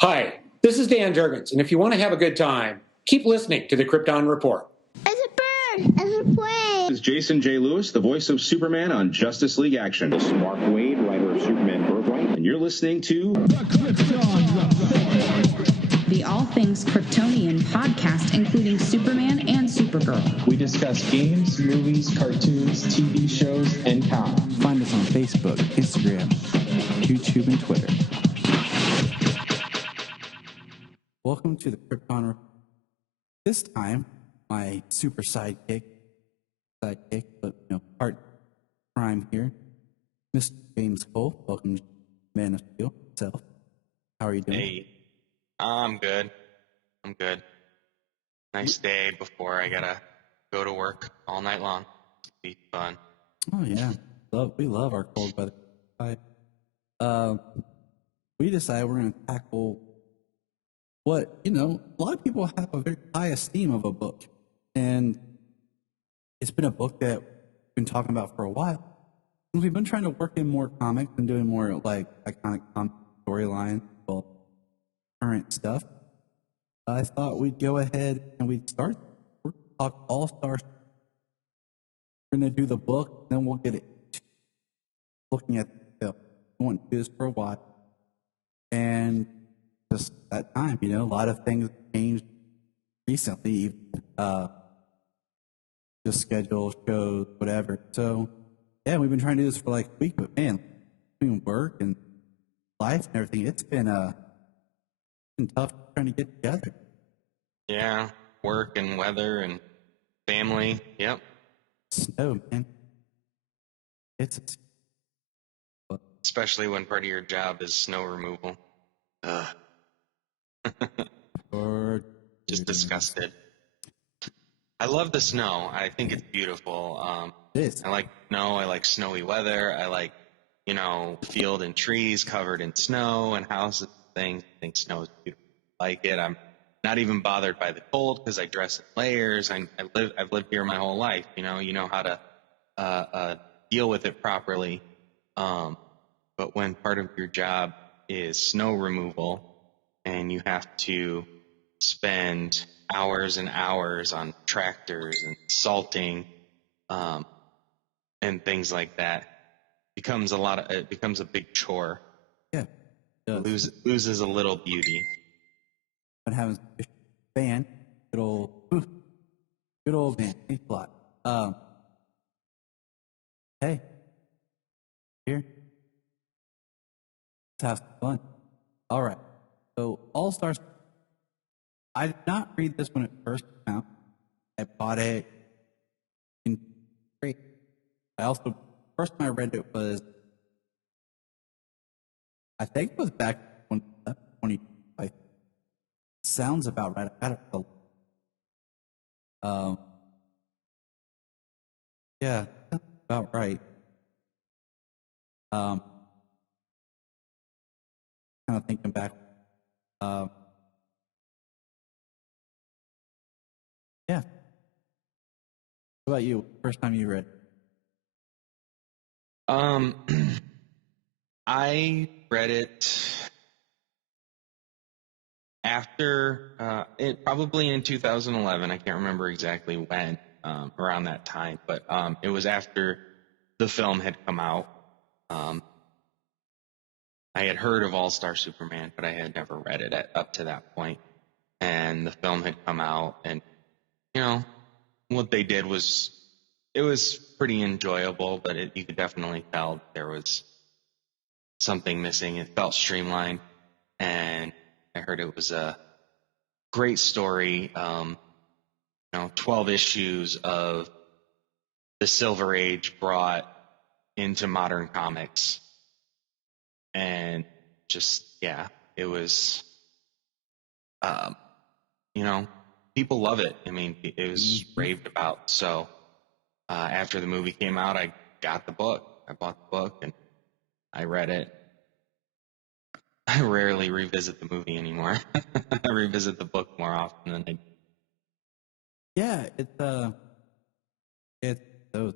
Hi, this is Dan Jurgens, and if you want to have a good time, keep listening to the Krypton Report. It's a bird. It's a plane. This is Jason J. Lewis, the voice of Superman on Justice League Action. This is Mark Wade, writer of Superman Birthright. And you're listening to The Krypton Report, the All Things Kryptonian podcast, including Superman and Supergirl. We discuss games, movies, cartoons, TV shows, and comics. Find us on Facebook, Instagram, YouTube, and Twitter. Welcome to the Krypton Report. This time, my super sidekick, but part prime here, Mr. James Cole. Welcome to Man of Steel himself. How are you doing? Hey, I'm good. Nice day before I gotta go to work all night long. It'll be fun. Oh yeah, we love our cold weather. We decided we're going to tackle what, a lot of people have a very high esteem of a book. And it's been a book that we've been talking about for a while. And we've been trying to work in more comics and doing more like iconic storylines, well, current stuff. I thought we'd go ahead and we'd start. We're going to talk All-Star. We're going to do the book, then we'll get it looking at the film. We want to do this for a while. And just that time, a lot of things changed recently, just schedule, shows, whatever. So, yeah, we've been trying to do this for like a week, but man, between work and life and everything, it's been tough trying to get together. Yeah, work and weather and family. Yep. Snow, man. It's especially when part of your job is snow removal. Just disgusted. I love the snow. I think it's beautiful. It is. I like snow. I like snowy weather. I like, field and trees covered in snow and houses and things. I think snow is beautiful. I like it. I'm not even bothered by the cold because I dress in layers. I've lived here my whole life. You know how to deal with it properly. But when part of your job is snow removal and you have to spend hours and hours on tractors and salting and things like that, it becomes a big chore. Yeah. It loses a little beauty. But having a fan, good old man, thanks a lot. Hey, here. Let's have some fun. All right. So, All Stars. I did not read this when it first came out. I bought it in great. First time I read it was, I think it was back when 20. Sounds about right. I got it. Yeah, that's about right. Kind of thinking back. Yeah. What about you? First time you read? I read it after probably in 2011. I can't remember exactly when, around that time, but it was after the film had come out. I had heard of All-Star Superman, but I had never read it up to that point. And the film had come out, and what they did was, it was pretty enjoyable, but you could definitely tell there was something missing. It felt streamlined, and I heard it was a great story. 12 issues of the Silver Age brought into modern comics. And just, it was, people love it. I mean, it was raved about. So after the movie came out, I got the book. I bought the book and I read it. I rarely revisit the movie anymore. I revisit the book more often than I do. Yeah, it's those.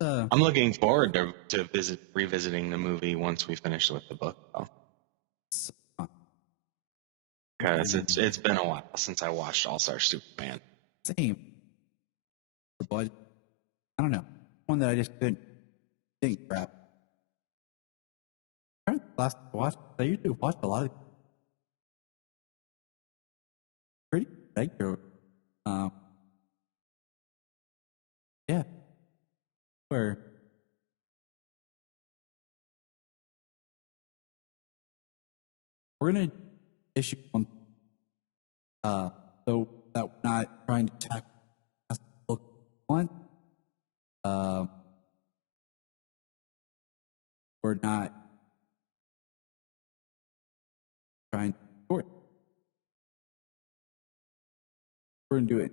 I'm looking forward to revisiting the movie once we finish with the book, though. because it's been a while since I watched All Star Superman. Same. But I don't know. One that I just didn't grab. Last watch, I usually watch a lot of pretty regular. Yeah. Where we're gonna issue one, so that we're not trying to tackle book one. We're not trying to short. We're gonna do it.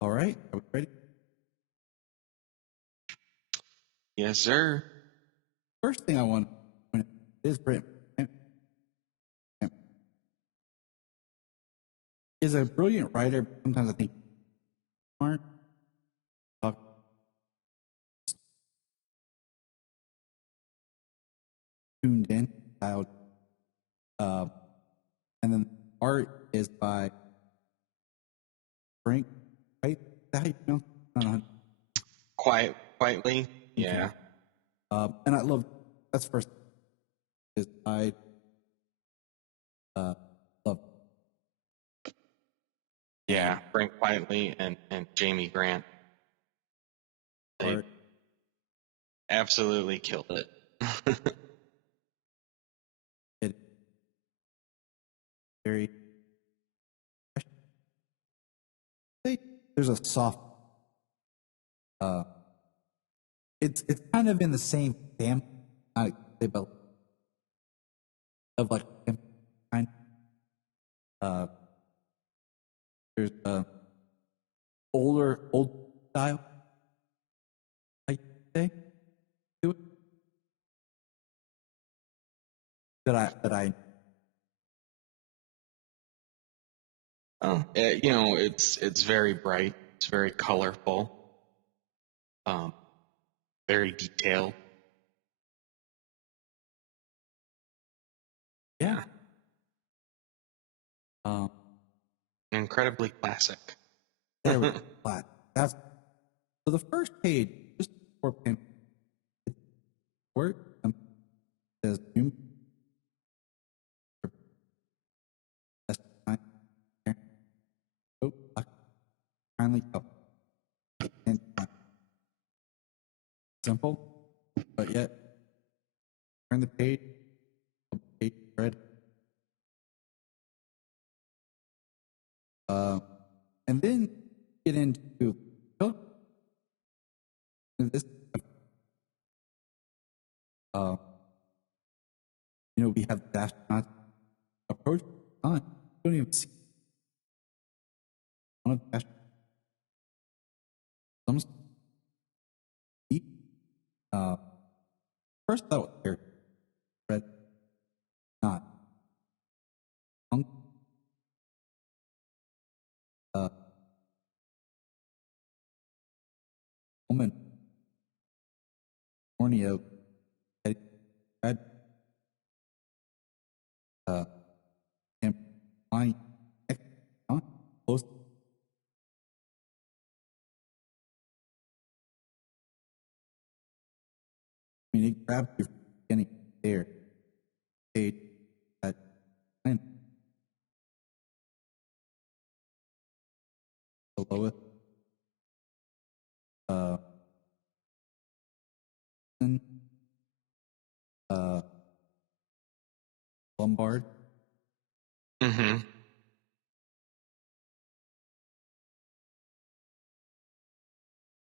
All right, are we ready? Yes, sir. First thing I want to point out is Brent is a brilliant writer. But sometimes I think aren't tuned in. And then art is by Frank. Right? Is that how you pronounce it? I don't know. Quietly, yeah. And I love that's first. Is I love. Yeah, Frank Quietly and Jamie Grant. They Art. absolutely killed it. It very. There's a soft. It's kind of in the same damn, not but of like kind. There's old style. I say to it that I it's very bright. It's very colorful. Very detailed. yeah. Incredibly classic. There we go. Flat. That's so the first page just before pin work says kindly and simple, but yet turn the page red. And then get into this. We have the astronaut approach on. Don't even see one of the astronauts. First thought was here, red, not. Woman, Borneo, red, him, flying, close. I mean, it grabbed you from the beginning there. Page at planet. Below it. Lombard. Mm-hmm.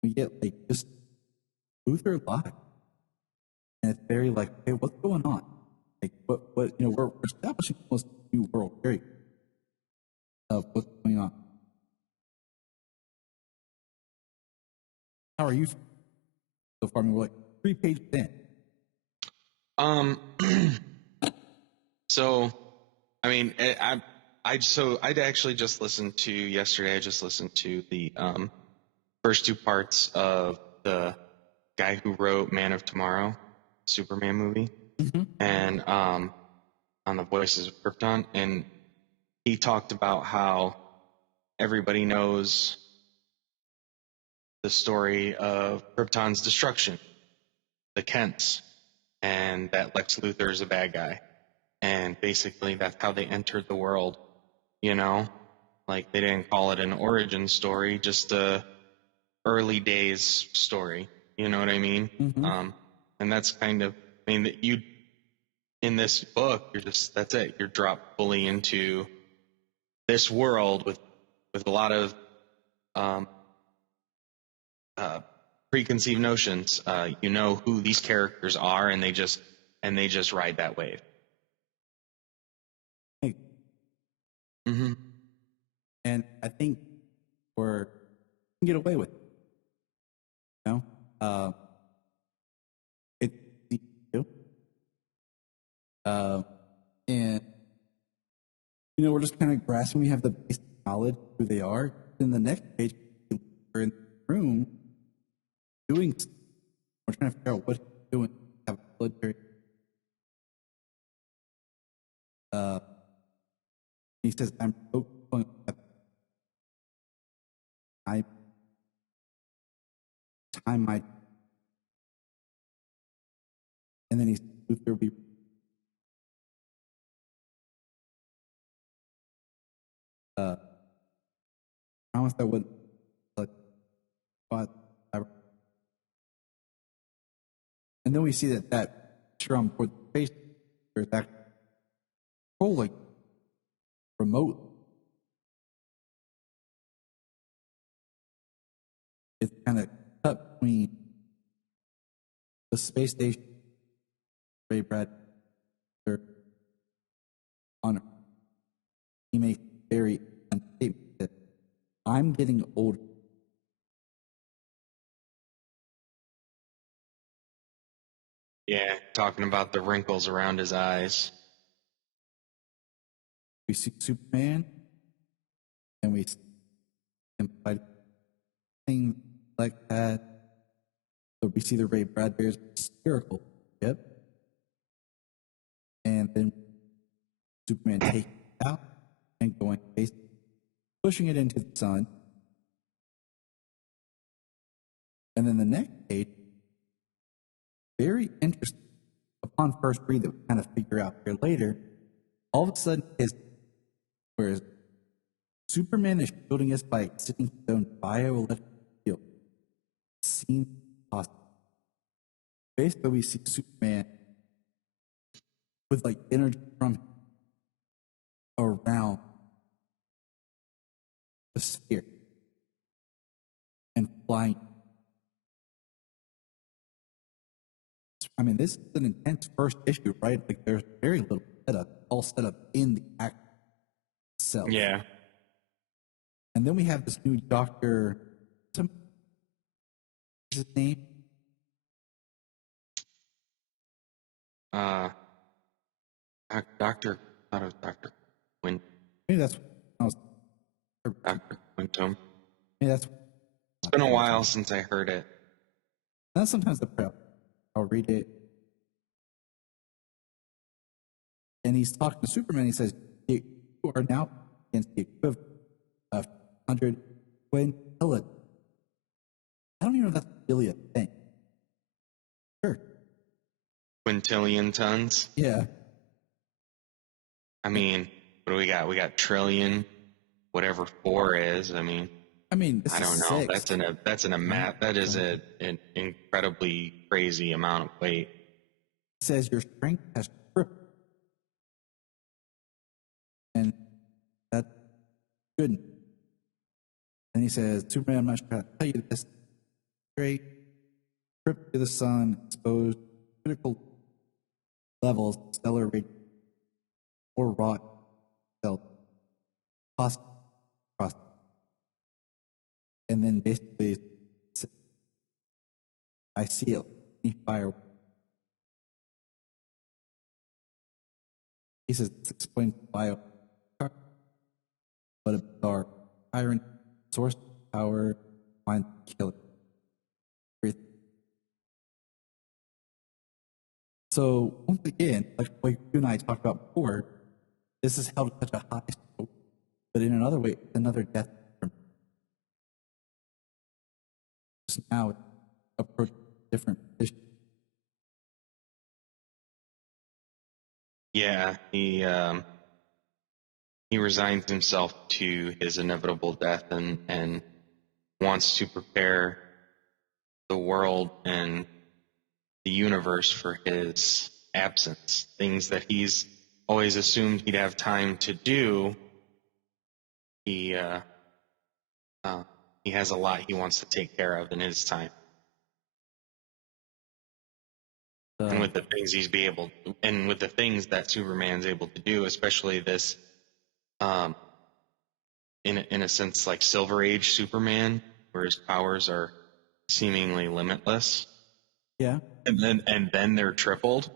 We get like just Luther live. And it's very like, hey, what's going on? Like what we're establishing almost a new world very of what's going on. How are you so far? I mean, we're like 3 pages in. So, I mean, I'd actually just listened to yesterday. I just listened to the first 2 parts of the guy who wrote Man of Tomorrow, Superman movie, and on the Voices of Krypton, and he talked about how everybody knows the story of Krypton's destruction, the Kents, and that Lex Luthor is a bad guy. And basically that's how they entered the world, you know? Like, they didn't call it an origin story, just a early days story. You know what I mean? Mm-hmm. And that's kind of, I mean, that you, in this book, you're just, that's it. You're dropped fully into this world with a lot of, preconceived notions. You know who these characters are, and they just ride that wave. Hey. Mm-hmm. And I think we can get away with it. You know? It's easy to do. And, you know, we're just kind of grasping. We have the basic knowledge of who they are. Then the next page, we're in the room doing stuff. We're trying to figure out what he's doing. Have a military. He says, I'm so going I time my, and then he's Luther be promised I wouldn't like what, and then we see that Shrum for the face is actually controlling remote. It's kind of cut between the space station, Ray Brad, on Earth. He makes very statement that I'm getting older. Yeah, talking about the wrinkles around his eyes. We see Superman, and we see him fight things like that. So we see the Ray Bradbury's spherical ship, and then Superman takes it out and going basically pushing it into the sun. And then the next page, very interesting. Upon first read, that we kind of figure out here later, all of a sudden whereas Superman is shielding us by sitting his own bioelectric field. Seems possible. Basically, we see Superman with like energy from him around the sphere and flying. I mean, this is an intense first issue, right? Like, there's very little setup, all set up in the act itself. Yeah. And then we have this new Doctor. What's his name? Doctor. I thought it was Doctor Quinn. Maybe that's what I was. Doctor Quintum. Maybe that's. It's been a while since I heard it. That's sometimes the prep. I'll read it. And he's talking to Superman. He says, "You are now against the equivalent of 100 quintillion." I don't even know if that's really a thing. Sure. Quintillion tons. Yeah. I mean, what do we got? We got trillion, whatever 4 is. I mean, this I don't is know. 6. That's an amount. That is an incredibly crazy amount of weight. It says your strength has tripled. And that's good. And he says, Superman, I'm not sure how to tell you this. Great trip to the sun exposed critical levels of stellar radiation or rock cell possible. And then basically, I see it like fire. He says it's explained bio, but a bizarre iron source of power, find kill it. So once again, like you and I talked about before, this is held at such a high scope, but in another way, another death. Just now, approach different issues. Yeah, he resigns himself to his inevitable death and wants to prepare the world and the universe for his absence. Things that he's always assumed he'd have time to do. He has a lot he wants to take care of in his time. And with the things with the things that Superman's able to do, especially this, in a sense, like Silver Age Superman, where his powers are seemingly limitless. Yeah. And then they're tripled.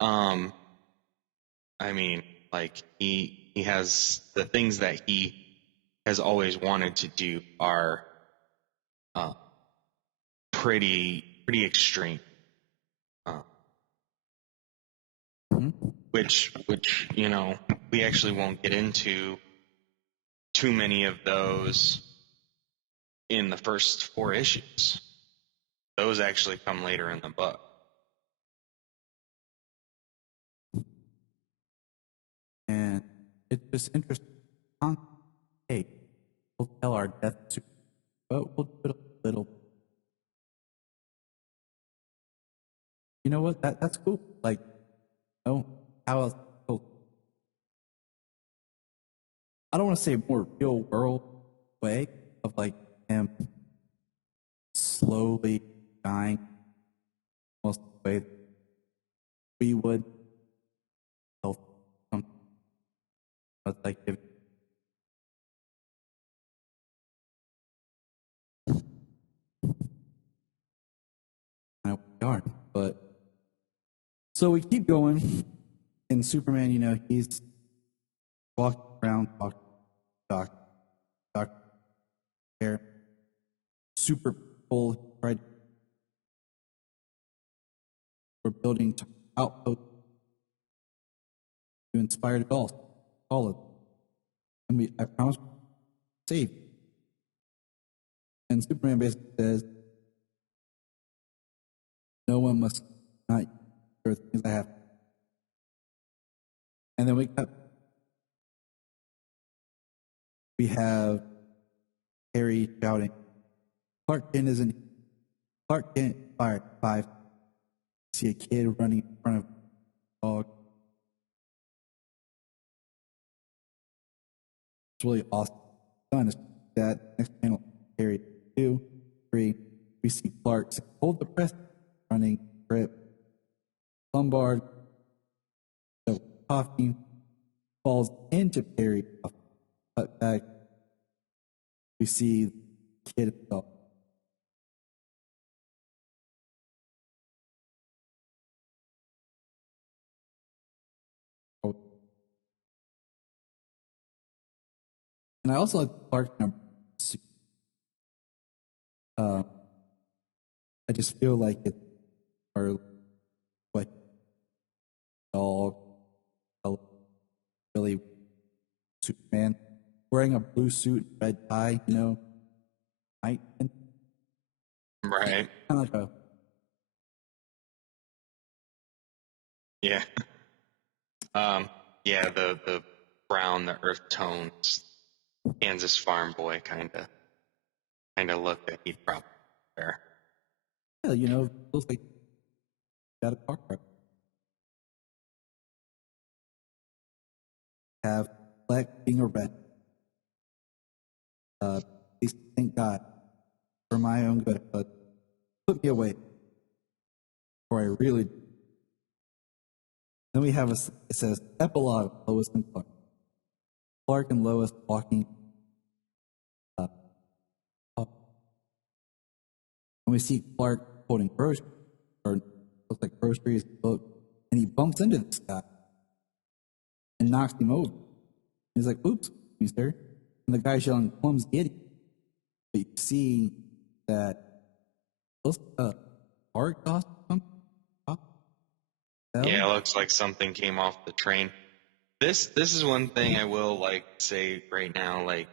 I mean, like he has the things that he has always wanted to do are pretty extreme. Which we actually won't get into too many of those in the first 4 issues. Those actually come later in the book. And it's just interesting. Hey, we'll tell our death to, but we'll do it a little. You know what? That's cool. Like, oh, how else? Oh, I don't want to say more real world way of like him slowly dying, almost the way we would. But like if we are, but so we keep going. And Superman, he's walking around, talking, here, super full, right? We're building outposts to inspire it all of them. And I promise, save. And Superman basically says, no one must not do things I have. And then we have Harry shouting, Clark Kent isn't. Clark Kent fired 5. See a kid running in front of a dog. It's really awesome. That next panel, Harry 2, 3. We see Clark hold the press, running grip. Lombard, coffee, falls into Perry, cut back. We see the kid itself. And I also like Clark number 6. I just feel like it, or like dog, really Superman wearing a blue suit, red tie, right? Right. Kind of like a yeah. Yeah, the brown, the earth tones, Kansas farm boy kind of look that he'd probably wear. Yeah, feels like got a car crash. Have black being a red. Please thank God for my own good, but put me away, for I really do. Then we have it says epilogue, Lois and Clark. Clark and Lois walking up. And we see Clark holding groceries, or looks like groceries, book, and he bumps into this guy and knocks him over. He's like, oops, mister. And the guy's yelling, Plum's idiot. But you see that Clark cost something, Bell? Yeah, it looks like something came off the train. This is one thing I will like say right now, like,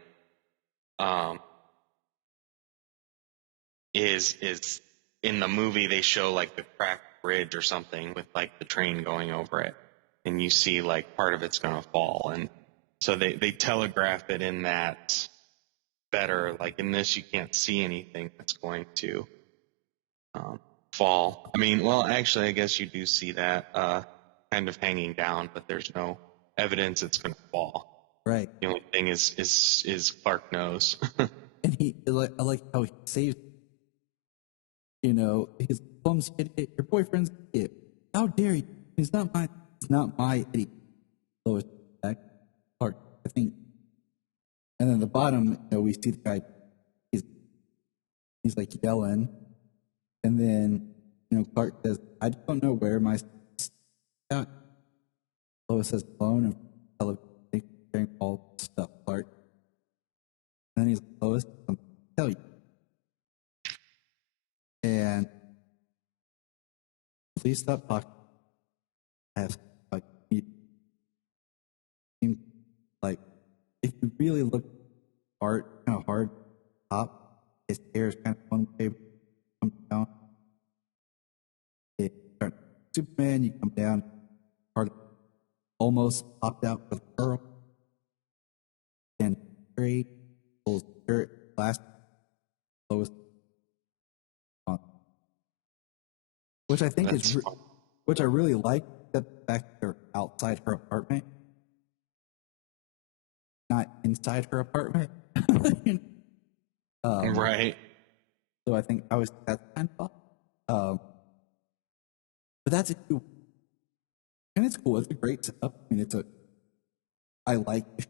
is in the movie they show like the cracked bridge or something with like the train going over it, and you see like part of it's gonna fall, and so they telegraph it in that better. Like in this, you can't see anything that's going to fall. I mean, well, actually, I guess you do see that kind of hanging down, but there's no evidence it's going to fall. Right. The only thing is Clark knows. And I like how he saves. You know, his bum's idiot. Your boyfriend's idiot. How dare you? He's not my idiot. Lois back. Clark, I think. And then the bottom, you know, we see the guy. He's like yelling, and then you know Clark says, "I don't know where my got." Lois says, "Alone and television, all stuff." Clark, and then he's like, "Lois, I'll tell you." And please stop talking. I have like like if you really look hard, kind of hard, top, his hair is kind of one way, come down. Superman, you come down, hard, almost popped out with a curl, and straight, pulls shirt, glass, lowest. Which I think which I really like, that the fact they're outside her apartment, not inside her apartment. Right. So I think that's kind of fun. But that's it. And it's cool. It's a great setup. I mean, I like it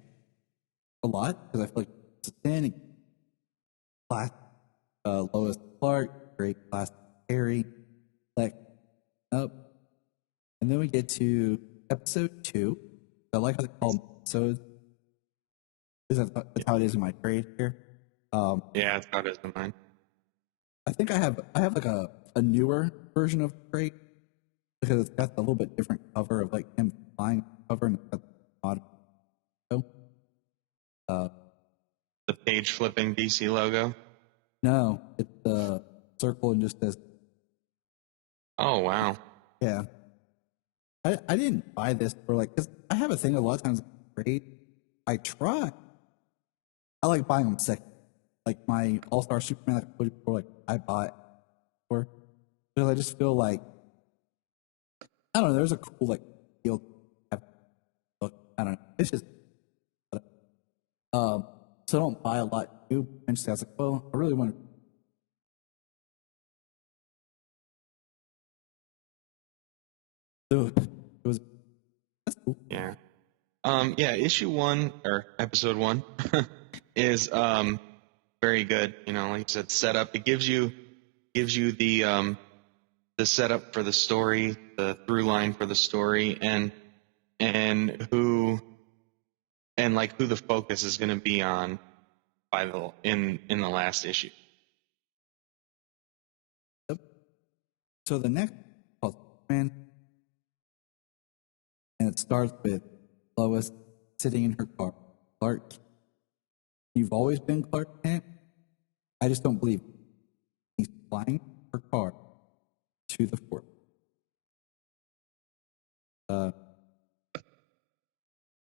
a lot because I feel like it's a standing class, Lois Clark, great class, Harry, Lex up. And then we get to episode 2. I like how they call them episodes. That's how it is in my grade here. Yeah, that's how it is in mine. I think I have like a newer version of grade because it's got the little bit different cover of like him flying cover and it's got the audio. The page flipping DC logo. No, it's the circle and just says. Oh wow. Yeah. I didn't buy this for like, because I have a thing a lot of times, great. I try. I like buying them second. Like my All-Star Superman, like I put it for, like I bought for, because I just feel like, I don't know, there's a cool like feel. I don't know. It's just, so I don't buy a lot new. And just I was like, well, I really want to. So it was, that's cool. Yeah. Yeah, issue 1 or episode 1 is very good. You know, like you said, setup. It gives you the setup for the story, the through line for the story, and who the focus is going to be on in the last issue. Yep. So the next called Superman, and it starts with Lois sitting in her car. Clark, you've always been Clark Kent. I just don't believe it. He's flying her car to the fort.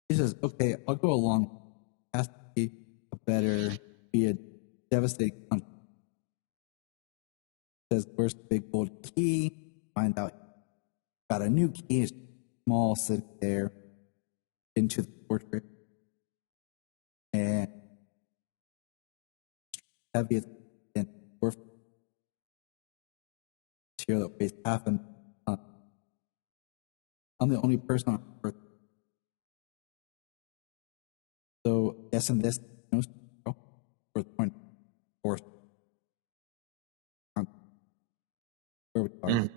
He says, "Okay, I'll go along. It has to be a devastating punch." Says, "Where's the big gold key?" Find out. Got a new key. It's small, sitting there into the portrait, and heavy and worth material that weighs half an. I'm the only person on Earth. So yes, and this no for 24. Where we are.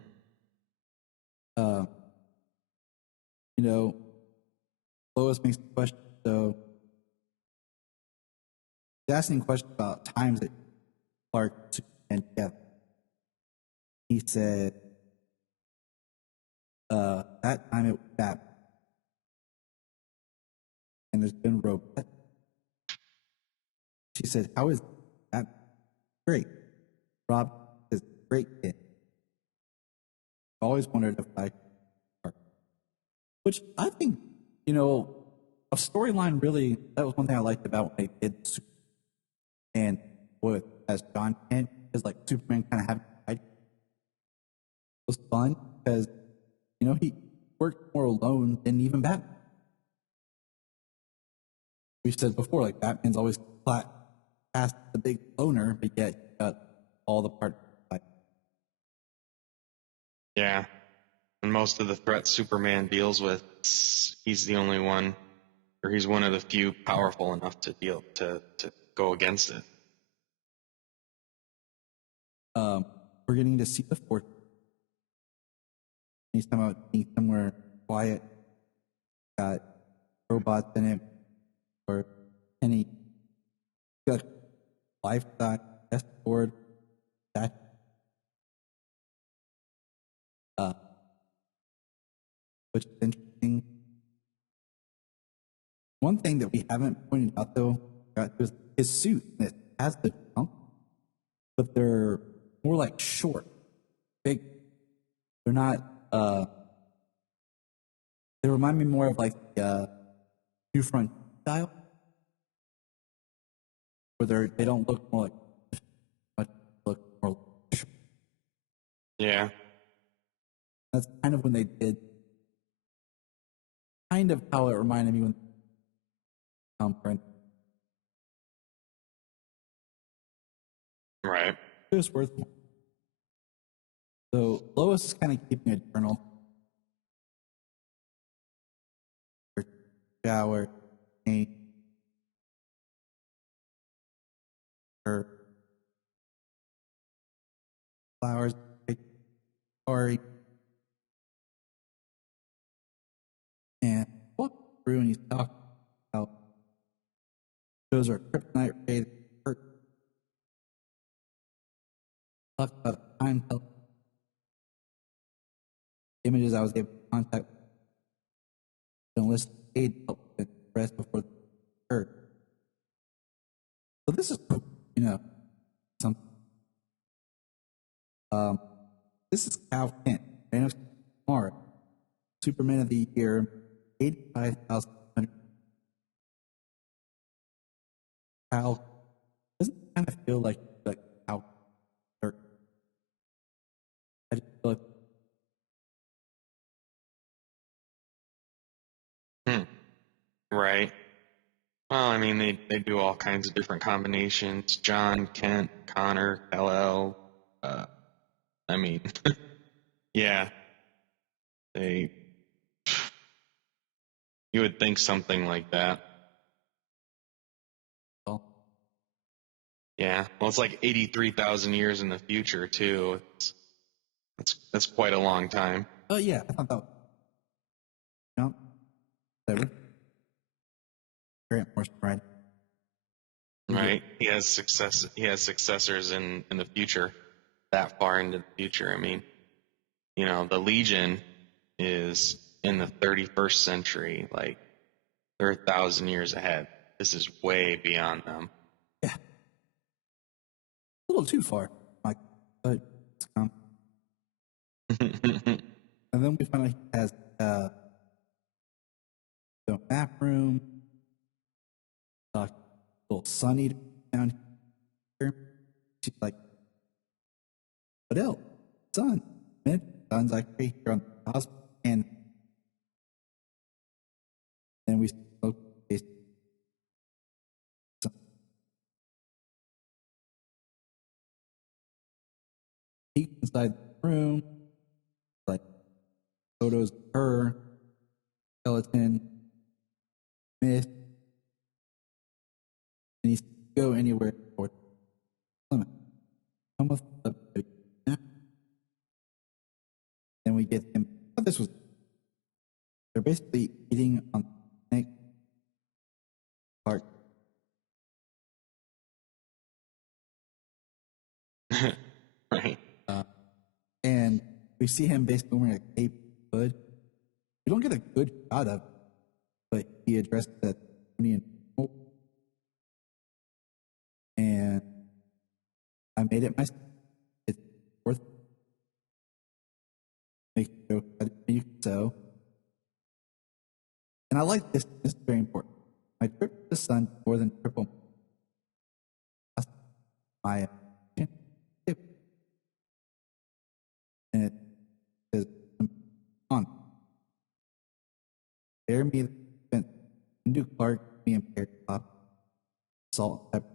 You know, Lois makes the question. So he's asking questions about times that Clark and together. He said, That time it was Batman. And there's been Robot. She said, "How is that?" "Great." Rob says, "Great kid." Always wondered if I could. Which I think, a storyline really, that was one thing I liked about when they did Superman. And with, as John Kent, is like Superman kind of having it was fun because, he worked more alone than even Batman. We've said before, like Batman's always past the big owner, but yet he got all the parts. Yeah. And most of the threats Superman deals with, he's the only one, or he's one of the few powerful enough to go against it. We're getting to see the fort. He's talking about being somewhere quiet, got robots in it, or any got lifestyle dashboard, that which is interesting. One thing that we haven't pointed out though is his suit. It has the trunk, but they're more like short, big. They're not. They remind me more of like New Front style, where they don't look more like look more. Yeah. That's kind of when they did. Kind of how it reminded me when print. Right. It was worth more. So Lois is kind of keeping a journal. Her shower, paint, her flowers, sorry. And walk through and he's talking about those are kryptonite rated. Talk about time tell images I was able to contact and list aid help with the rest before the occurred. So this is something. This is Cal Kent, Man of Tomorrow, Superman of the Year, 85,000. Cal doesn't it kind of feel like Cal. I just feel like Right. Well, I mean, they do all kinds of different combinations. John, Kent, Connor, Kal-El. I mean, yeah. You would think something like that. well, Yeah. Well, it's like 83,000 years in the future too. That's quite a long time. oh yeah, I thought that. No, whatever. Grant Morrison, right? Right. He has successors in the future, that far into the future. I mean, the Legion is in the 31st century, like they're 1,000 years ahead. This is way beyond them. Yeah. A little too far, Mike, but it's come. And then we find out he has the map room, little sunny down here. She's like, what else? Sun. Man, sun's like right here on the hospital. And then we spoke. Peek inside the room, like photos of her, skeleton, myth, and he's go anywhere for the limit. Come with the big nap. Then we get him. Oh, this was. They're basically eating on the neck part. Right. And we see him basically wearing a cape could. We don't get a good shot of it, but he addressed that and I made it myself. It's worth it. Make a joke out of it, so. And I like this. This is very important. My trip to the sun more than triple my tip. And it says on. Bear me spent Hindu Clark, me and Bear Top, salt and pepper.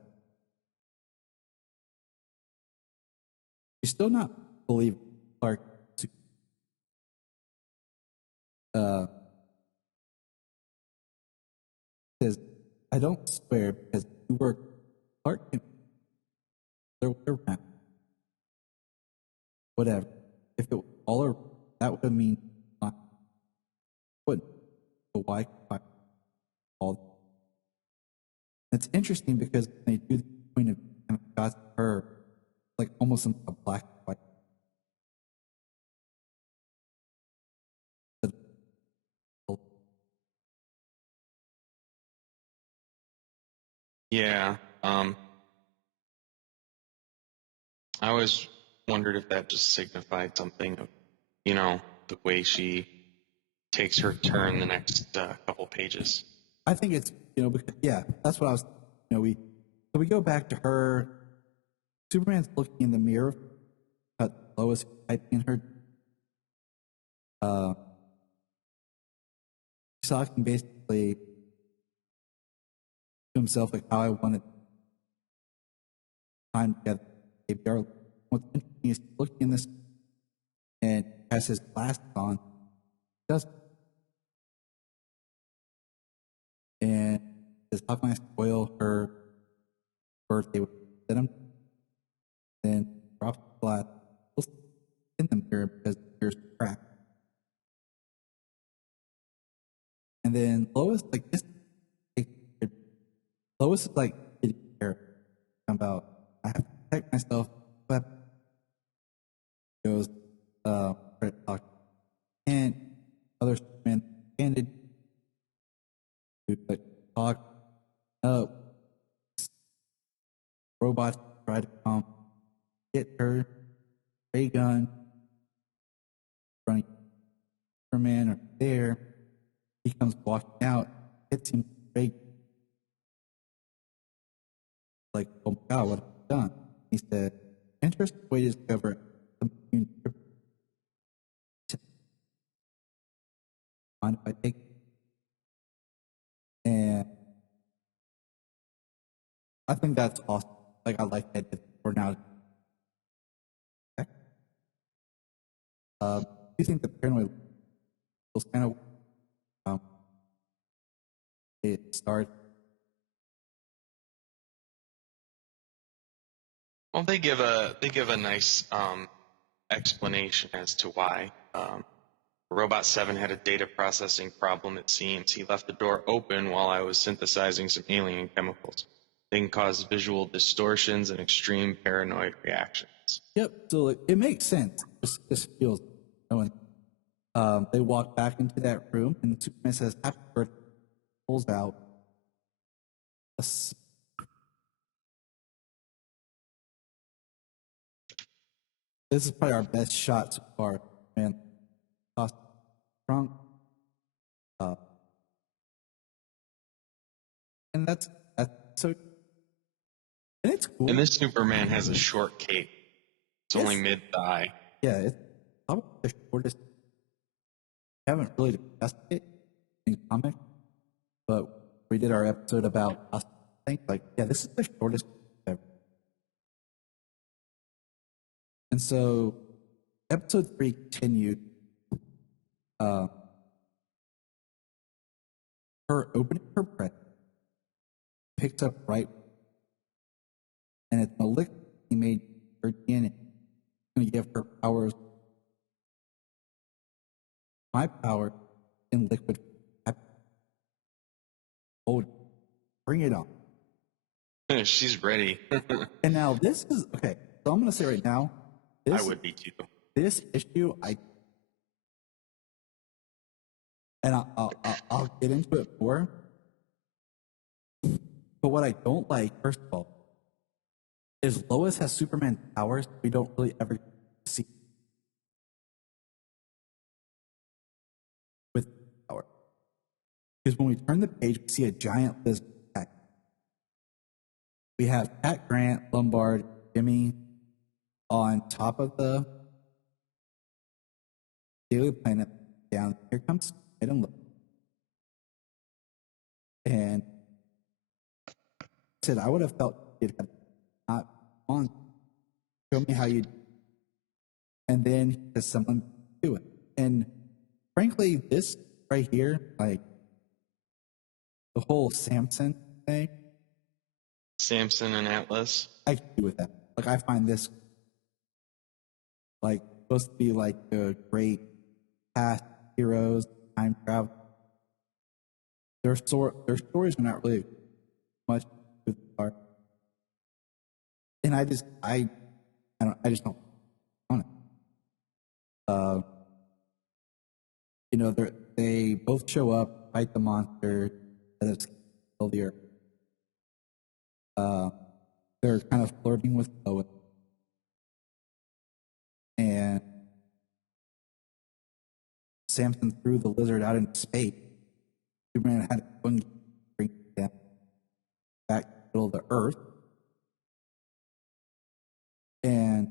You still not believe Clark says, I don't swear because you were Clark can around. Whatever. If it was all around, that would have mean wouldn't. So why all? It's interesting because they do the point of kind of got her like almost in a black and white. Yeah. I always wondered if that just signified something of, the way she takes her turn the next couple pages. I think it's, because, yeah, that's what I was, we go back to her. Superman's looking in the mirror at Lois typing in her. He's talking basically to himself like how I wanted time together. What's interesting is looking in this and has his glasses on. Does and says, how can I spoil her birthday with him? Then drops the glass in the mirror because there's a crack. And then Lois like this. Lois is like getting care about I have to protect myself. But goes talk and other men handed to talk. Robots try to come get her. Ray gun running. Superman are there. He comes walking out, hits him. Ray like, oh my God, what have I done? He said, interesting way to discover mind if I take and I think that's awesome. Like I like that for now. Do you think the paranoid was kind of it starts? Well, they give a nice explanation as to why. Robot 7 had a data processing problem, it seems. He left the door open while I was synthesizing some alien chemicals. They can cause visual distortions and extreme paranoid reactions. Yep, so it makes sense. This feels, they walk back into that room and Superman says, happy birthday, pulls out this is probably our best shot so far, man. Trunk. And that's so. And it's cool. And this Superman has a short cape. It's only mid-thigh. Yeah, it's probably the shortest. I haven't really discussed it in comics, but we did our episode about us. I think, this is the shortest ever. And so, episode 3 continued. Her opening her breath picks up right, and it's a liquid he made her DNA. Going to give her powers. My power in liquid. Hold, bring it on. She's ready. And now this is okay. So I'm going to say right now, I would be too. This issue, and I'll get into it more. But what I don't like, first of all, is Lois has Superman powers we don't really ever see with power. Because when we turn the page, we see a giant lizard attack. We have Pat Grant, Lombard, Jimmy on top of the Daily Planet. Down here comes Spider Lois. And said I would have felt it had not on. Show me how you do. And then has someone do it. And frankly, this right here, like the whole Samson thing, Samson and Atlas. I can do with that. Like I find this like supposed to be like a great past heroes, time travel. Their stories are not really much with the art. And I just don't want it. You know, they both show up, fight the monster that has killed the Earth. They're kind of flirting with Lois. And Samson threw the lizard out into space. Superman had to go and bring them back to the middle of the Earth. And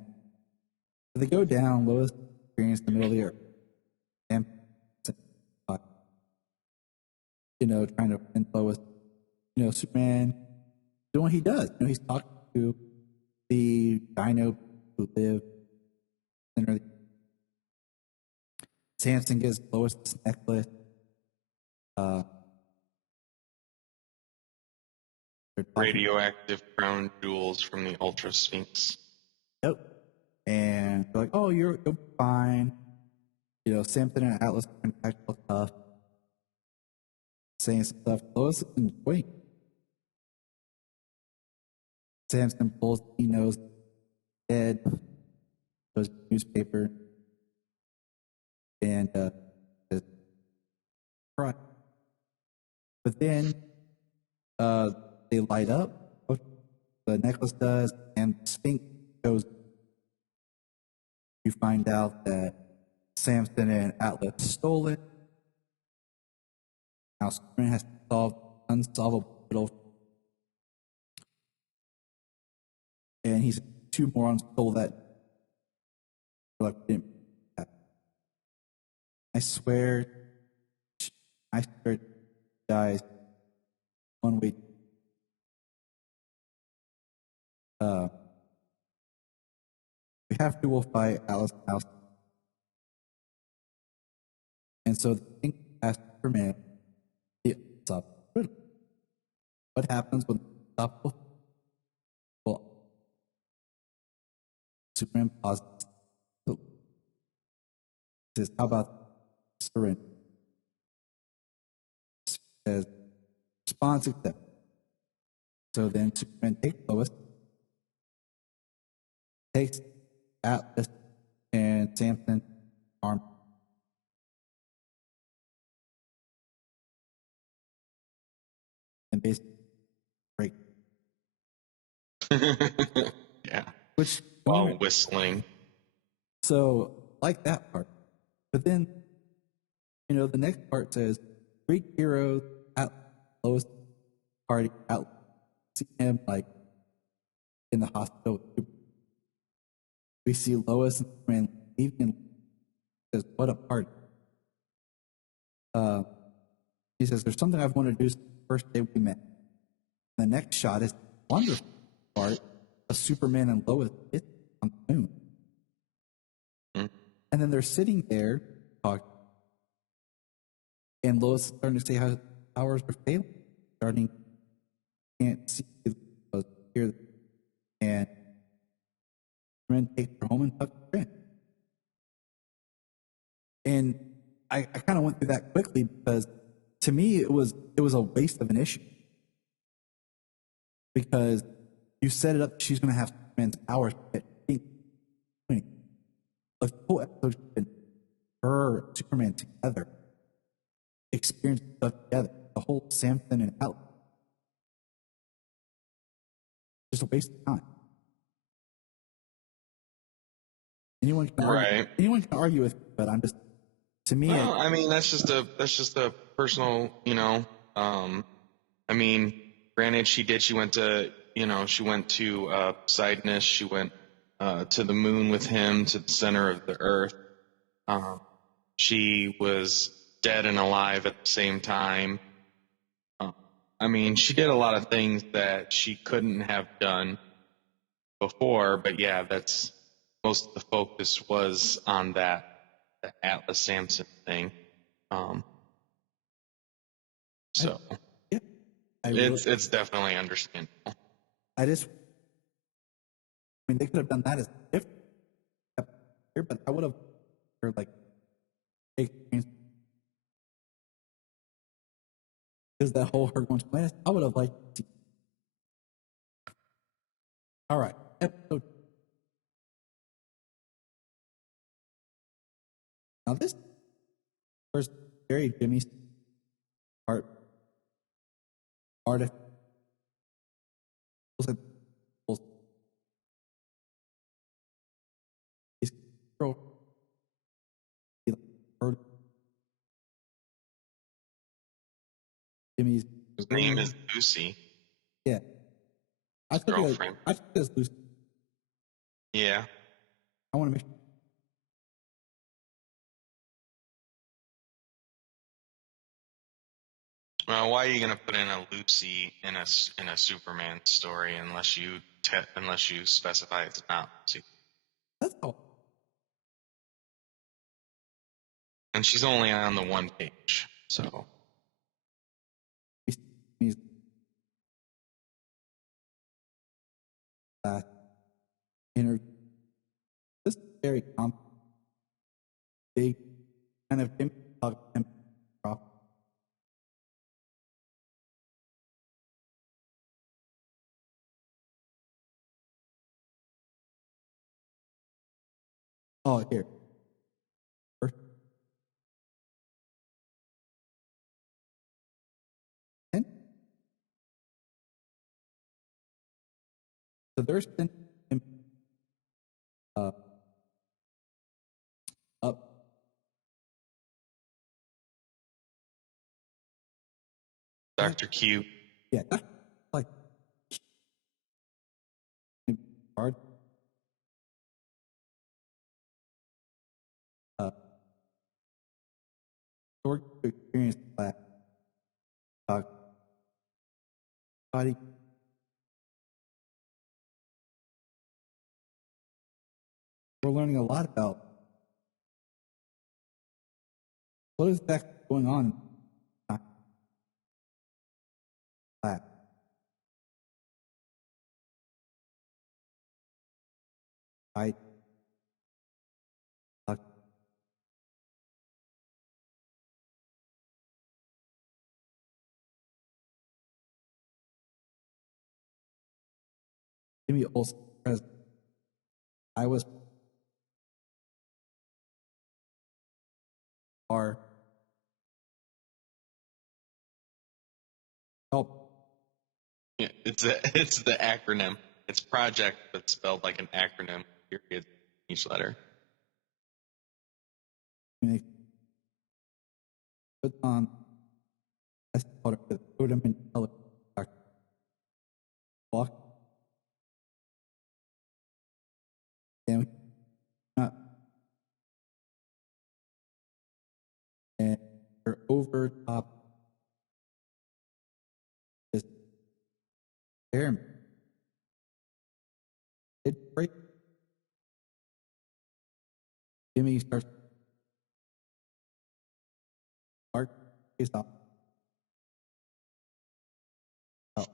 they go down, Lois experienced the middle of the Earth. And, you know, trying to find Lois. You know, Superman doing what he does. You know, he's talking to the dino who live in the Samson gives Lois this necklace. Radioactive crown jewels from the Ultra Sphinx. Yep. And they're like, oh, you'll be fine. You know, Samson and Atlas are tactical tough. Saying stuff. Lois is enjoying. Samson pulls, he knows, dead, goes to the newspaper, and says, cry. But then they light up. The necklace does, and the Sphinx goes. You find out that Samson and Atlas stole it. Now Superman has to solve unsolvable riddle. And he's two morons stole that. Like, I swear, guys, one week. We have to, will fight Alice House. And so the thing asks Superman, what happens when unstoppable? Well, Superman pauses. Says, how about surrender? Says, response accept. So then Superman takes Lois, takes Atlas and Samson arm. And basically break. Yeah. Which while whistling. So like that part. But then, you know, the next part says Greek heroes at Lois party out. See him like in the hospital. We see Lois and Superman leaving and says, what a party. He says, there's something I've wanted to do since the first day we met. The next shot is wonderful part of Superman and Lois on the moon. And then they're sitting there talking. And Lois is starting to say how powers are failing. Starting, can't see, hear, and Superman takes her home and tucks her in. And I kind of went through that quickly because to me it was a waste of an issue. Because you set it up, she's going to have Superman's powers. The whole episode has been her and Superman together. experience stuff together. The whole Samson and Alex. Just a waste of time. Anyone can argue with me, but I'm just, to me, Well, I mean, that's just a personal, I mean, granted, she went to Sidness, she went to the moon with him, to the center of the earth. She was dead and alive at the same time. I mean, she did a lot of things that she couldn't have done before, but yeah, that's most of the focus was on the Atlas Samson thing. It's definitely understandable. I mean, they could have done that as different, but I would have like experience, because that whole her going to Atlantis, I would have liked to. All right, episode. Now this first very Jimmy's artifact. Jimmy's His name is Lucy. Yeah. I took girlfriend. it as Lucy. Yeah. I want to make sure. Well, why are you gonna put in a Lucy in a Superman story unless you specify it's not Lucy? That's all. And she's only on the one page, so. Interview. This is very big kind of Jimmy talk him. Oh, here. First. And so there's been up. Dr. Q. Yeah, like hard. Short experience class. Body. We're learning a lot about what is actually going on. Jimmy Olsen says, I was our help. Yeah, it's the acronym. It's project, but spelled like an acronym. Period. Each letter. Put on. Let's put them in color. Walk. And we're over top this air. It breaks. Jimmy starts Mark is up.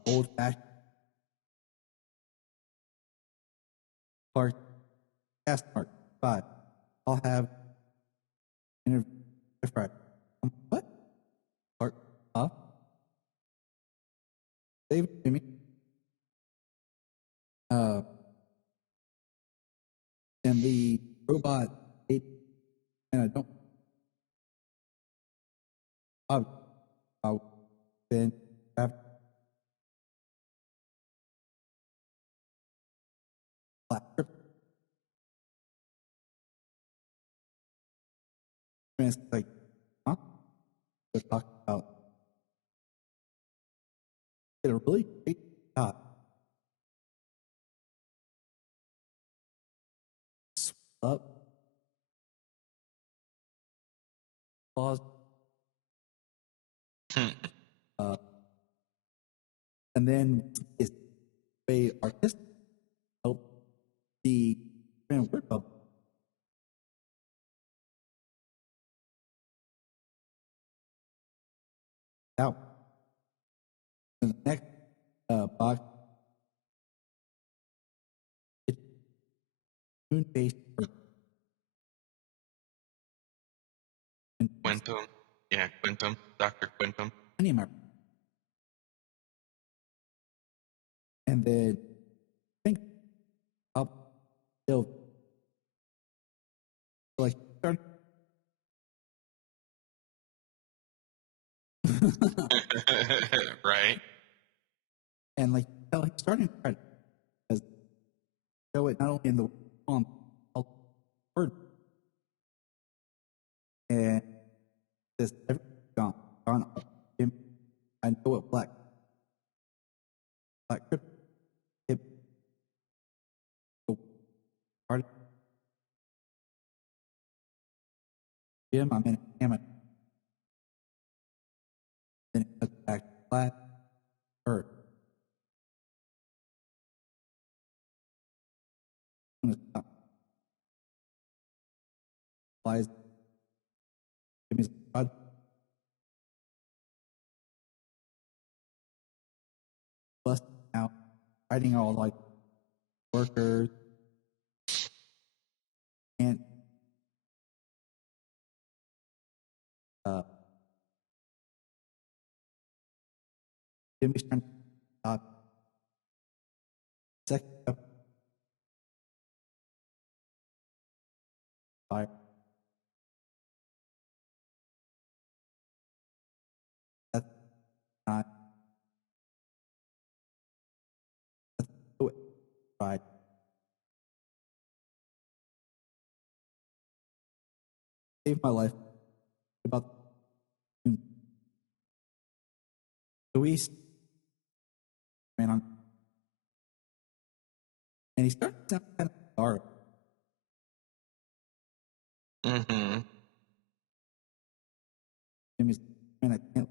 Old fashioned Clark cast mark 5. I'll have interview Friday. What? Clark up. Save Jimmy. And the robot and I don't Ben Black Krypton. And it's like, huh? They're talking about did a really great job. Up. Pause. And then it's very artistic. Help the word bubble. Out. And the next box, it's moon-based. Quintum. Yeah, Quintum. Dr. Quintum. And then think up, still like start. Right. And like he's starting to try to show it not only in the word and this gone up. I know what black crypto Jim, I'm in a hammock. Then it cuts back to flat earth. I'm gonna stop. Flies. Give me some God. Busting out, fighting all like workers and Jimmy's trying to stop. Second up, fire. That's not. That's do it. Right. Saved my life. About Luis, man, on, and he started to sound kind of dark. Mm-hmm. Jimmy's, man, I can't.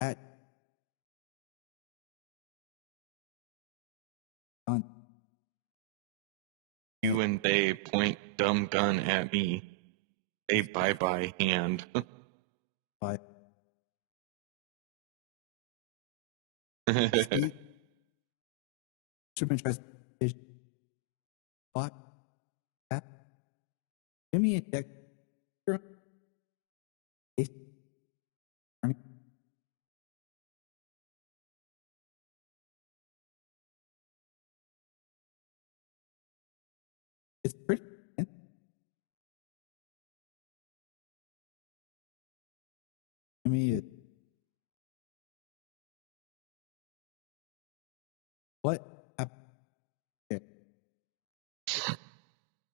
That done. You and they point dumb gun at me. Say bye-bye hand. But Superman tries to what? That Jimmy and Dexter. It's pretty. Jimmy, what happened? There?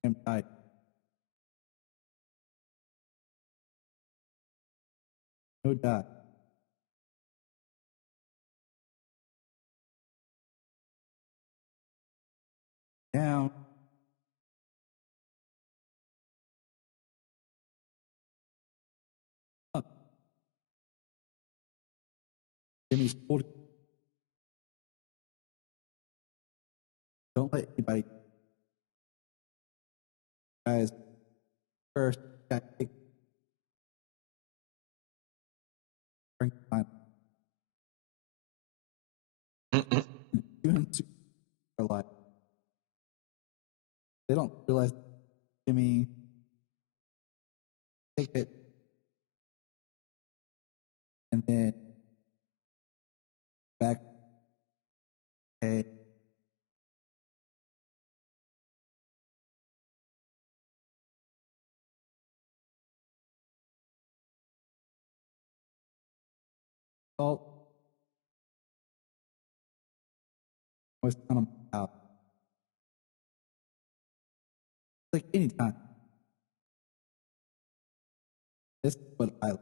Him died. No doubt. Down. Up. Jimmy's pulled. Don't let anybody. Guys, first, got to take. Bring time. You and Super are alive. They don't realize Jimmy take it and then back. Hey, all was kind of out. Like anytime. This is what I like.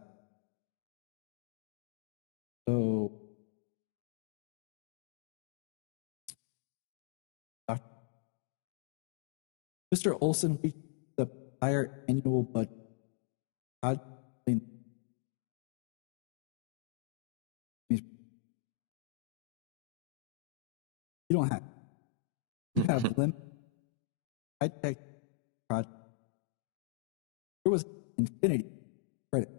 So, Mr. Olson reached the higher annual budget. God, you don't have. You have limit high-tech project. There was infinity credit.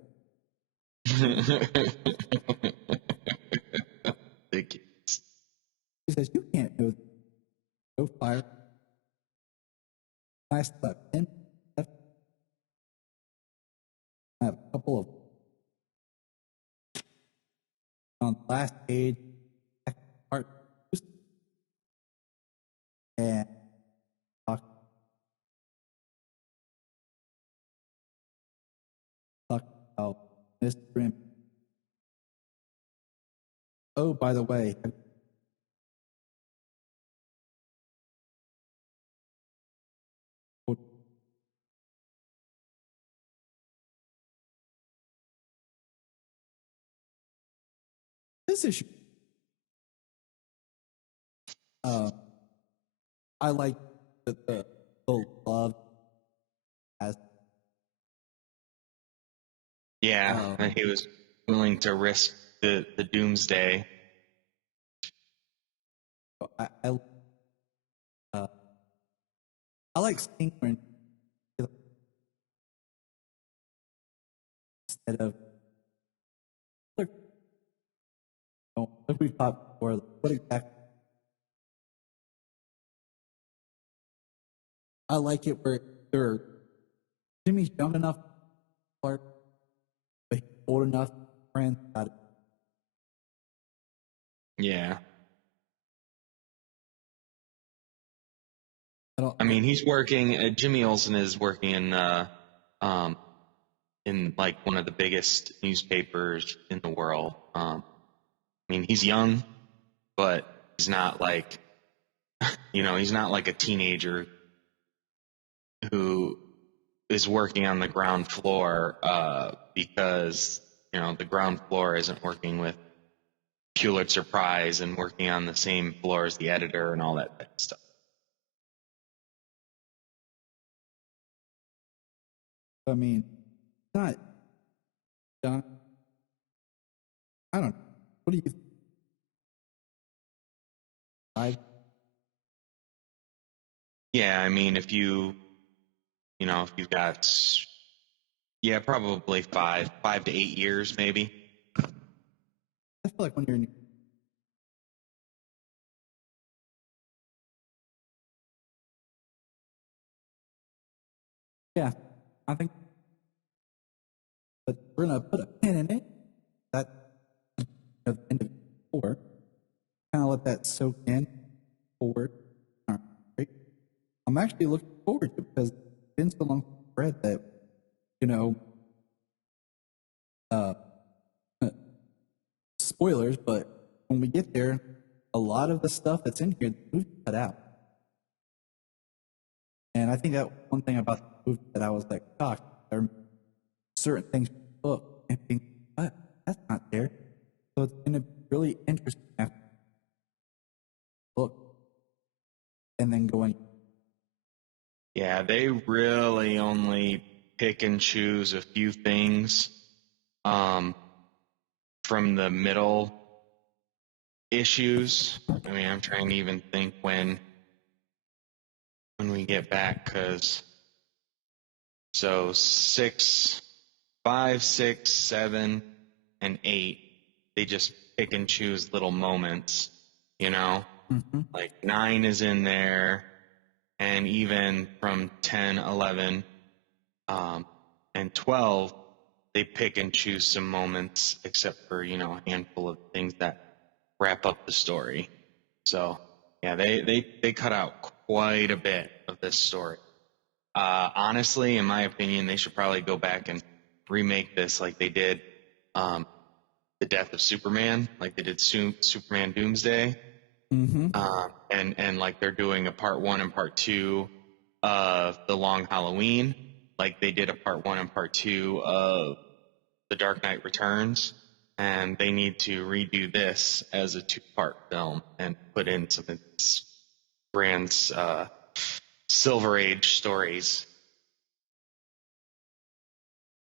He says, you can't know no fire. I slept in. I have a couple of on the last page art and talk about Mr. Grimm. Oh, by the way, this issue, I like the love as and he was willing to risk the doomsday. I like seeing when instead of like we've talked before, what exactly I like it where they're Jimmy's young enough, but he's old enough, friends got it. Yeah. I mean, he's working. Jimmy Olsen is working in like one of the biggest newspapers in the world. I mean, he's young, but he's not like, he's not like a teenager who is working on the ground floor because the ground floor isn't working with Pulitzer Prize and working on the same floor as the editor and all that type of stuff. I mean, not done. I don't know. What do you think? Yeah, I mean, if you've got, probably 5 to 8 years, maybe. I feel like when you're in I think, but we're gonna put a pin in it. That the end of 4. Kind of let that soak in forward. All right. I'm actually looking forward to it because it's been so long since I read that, spoilers, but when we get there, a lot of the stuff that's in here, the movie cut out. And I think that one thing about the movie that I was like shocked, there are certain things you look and think, what? That's not there. So it's going to be really interesting after look and then going. Yeah, they really only pick and choose a few things from the middle issues. I mean, I'm trying to even think when we get back, because so 5, 6, 7, and 8, they just pick and choose little moments, like 9 is in there, and even from 10, 11, and 12, they pick and choose some moments, except for, a handful of things that wrap up the story. So, yeah, they cut out quite a bit of this story. Honestly, in my opinion, they should probably go back and remake this like they did the death of Superman, like they did Superman Doomsday. Mm-hmm. And like they're doing a part 1 and part 2 of The Long Halloween, like they did a part 1 and part 2 of The Dark Knight Returns, and they need to redo this as a 2-part film and put in some of these grand Silver Age stories.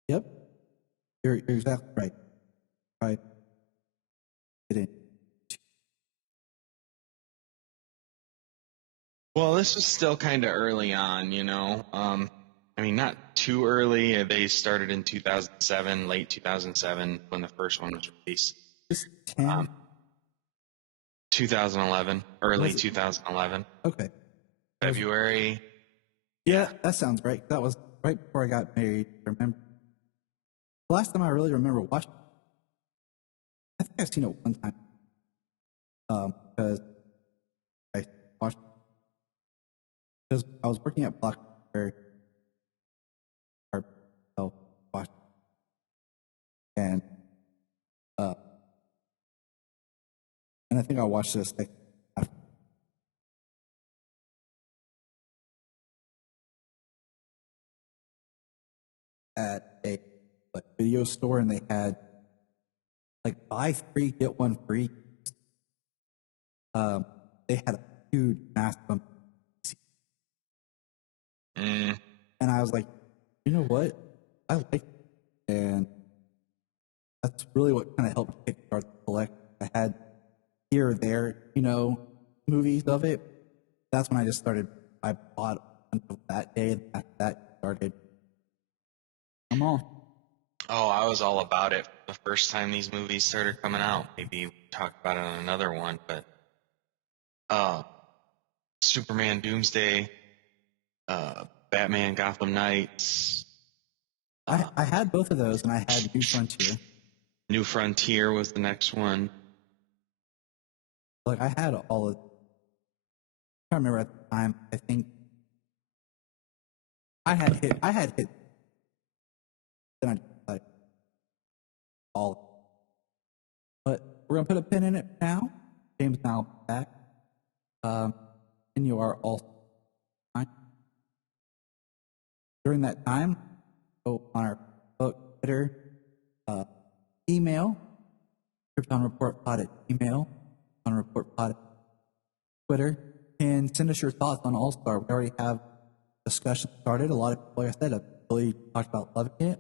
Yep. You're exactly right. Right. It is. Well, this was still kind of early on, you know. I mean, not too early. They started in 2007, late 2007, when the first one was released. Just 10. 2011, early 2011. Okay. February. Yeah, that sounds right. That was right before I got married. I remember. The last time I really remember watching, I think I've seen it one time. Because I watched, because I was working at Blockbuster, or watched, and I think I watched this like after. At a video store, and they had like buy 3 get 1 free. They had a huge massive, and I was like, you know what, I like it. And that's really what kind of helped kickstart the collection. I had here or there, you know, movies of it. That's when I just started. I bought until that day, and after that started. I'm all. Oh, I was all about it the first time these movies started coming out. Maybe we'll talk about it on another one, but Superman Doomsday, Batman Gotham Knights. I had both of those, and I had New Frontier. New Frontier was the next one. Like, I had all of. I can't remember at the time. I think I had hit. Then I like all. But we're gonna put a pin in it now. James now back. And you are all fine. During that time, go on our book, Twitter, email, KryptonReportPod at email, KryptonReportPod at Twitter, and send us your thoughts on All Star. We already have discussion started. A lot of people, like I said, have really talked about loving it.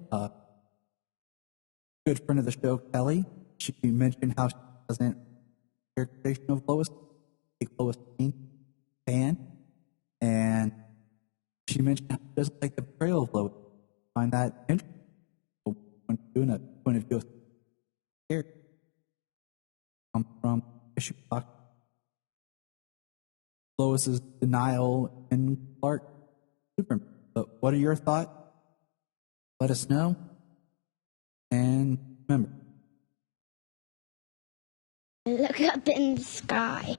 Good friend of the show, Kelly, she mentioned how she doesn't characterization of Lois, big Lois Lane fan, and she mentioned how she doesn't like the portrayal of Lois. I find that interesting. So when doing a point of view of character, come from issue talk, Lois's denial and Clark Superman. But what are your thoughts? Let us know. And remember, Look up in the sky.